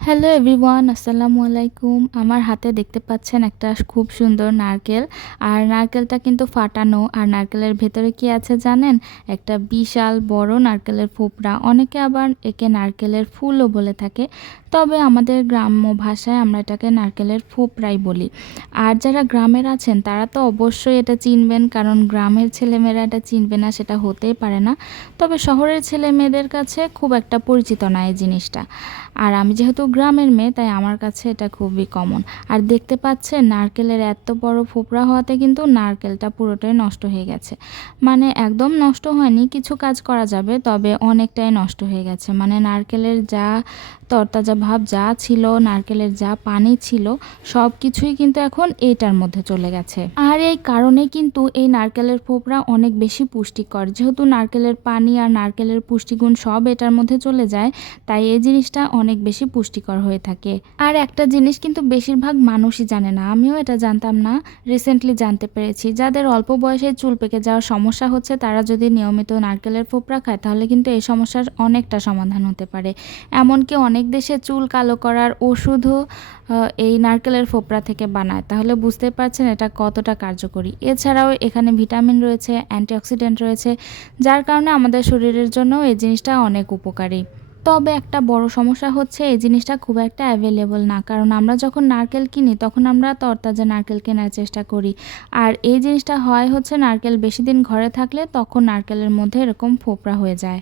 Hello everyone আসসালামু আলাইকুম। আমার হাতে দেখতে পাচ্ছেন একটা খুব সুন্দর নারকেল। আর নারকেলটা কিন্তু ফাটানো। আর নারকেলের ভেতরে কি আছে জানেন? একটা বিশাল বড় নারকেলের ফোপড়া। অনেকে আবার একে নারকেলের ফুলও বলে থাকে। তবে আমাদের গ্রাম্য ভাষায় আমরা এটাকে নারকেলের ফোপড়াই বলি। আর যারা গ্রামের আছেন, তারা তো অবশ্যই এটা চিনবেন, কারণ গ্রামের ছেলেমেয়েরা এটা চিনবে না, সেটা হতেই পারে না। তবে শহরের ছেলে মেয়েদের কাছে খুব একটা পরিচিত না এই জিনিসটা। আর আমি যেহেতু গ্রামের মেয়ে, তাই আমার কাছে এটা খুবই কমন আর দেখতে পাচ্ছেন, নারকেলের এত বড় ফোপড়া হওয়াতে কিন্তু নারকেলটা পুরোটাই নষ্ট হয়ে গেছে। মানে একদম নষ্ট হয়নি, কিছু কাজ করা যাবে, তবে অনেকটাই নষ্ট হয়ে গেছে। মানে নারকেলের যা তরতাজা ভাব যা ছিল, নারকেলের যা পানি ছিল সব কিছুই কিন্তু এখন এইটার মধ্যে চলে গেছে। আর এই কারণে কিন্তু এই নারকেলের ফোপড়া অনেক বেশি পুষ্টিকর। যেহেতু নারকেলের পানি আর নারকেলের পুষ্টিগুণ সব এটার মধ্যে চলে যায়, তাই এই জিনিসটা অনেক বেশি পুষ্টিকর হয়ে থাকে। আর একটা জিনিস কিন্তু বেশিরভাগ মানুষই জানে না, আমিও এটা জানতাম না, রিসেন্টলি জানতে পেরেছি। যাদের অল্প বয়সে চুল পেকে যাওয়ার সমস্যা হচ্ছে, তারা যদি নিয়মিত নারকেলের ফোপড়া খায়, তাহলে কিন্তু এই সমস্যার অনেকটা সমাধান হতে পারে। এমনকি অনেক দেশে চুল কালো করার ওষুধও এই নারকেলের ফোপড়া থেকে বানায়। তাহলে বুঝতে পারছেন এটা কতটা কার্যকরী। এছাড়াও এখানে ভিটামিন রয়েছে, অ্যান্টিঅক্সিডেন্ট রয়েছে, যার কারণে আমাদের শরীরের জন্য এই জিনিসটা অনেক উপকারী। তবে একটা বড় সমস্যা হচ্ছে এই জিনিসটা খুব একটা অ্যাভেলেবল না। কারণ আমরা যখন নারকেল কিনি, তখন আমরা তরতাজা নারকেল কেনার চেষ্টা করি। আর এই জিনিসটা হয় হচ্ছে নারকেল বেশি দিন ঘরে থাকলে তখন নারকেলের মধ্যে এরকম ফোপড়া হয়ে যায়।